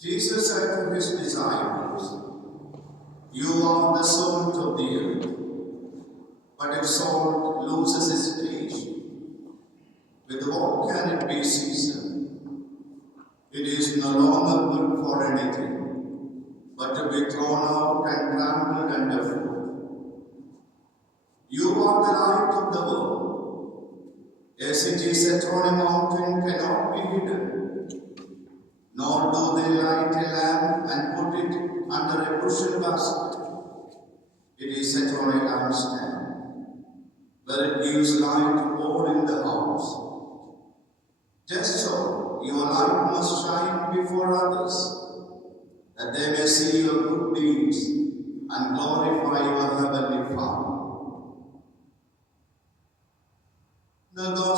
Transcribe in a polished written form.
Jesus said to his disciples, "You are the salt of the earth, but if salt loses its taste, with what can it be seasoned? It is no longer good for anything, but to be thrown out and trampled underfoot. You are the light of the world. A city set on a mountain cannot be hidden, nor do they light a lamp and put it under a bushel basket. It is set on a lampstand, where it gives light to all in the house. Just so, your light must shine before others, that they may see your good deeds and glorify your heavenly Father." The Gospel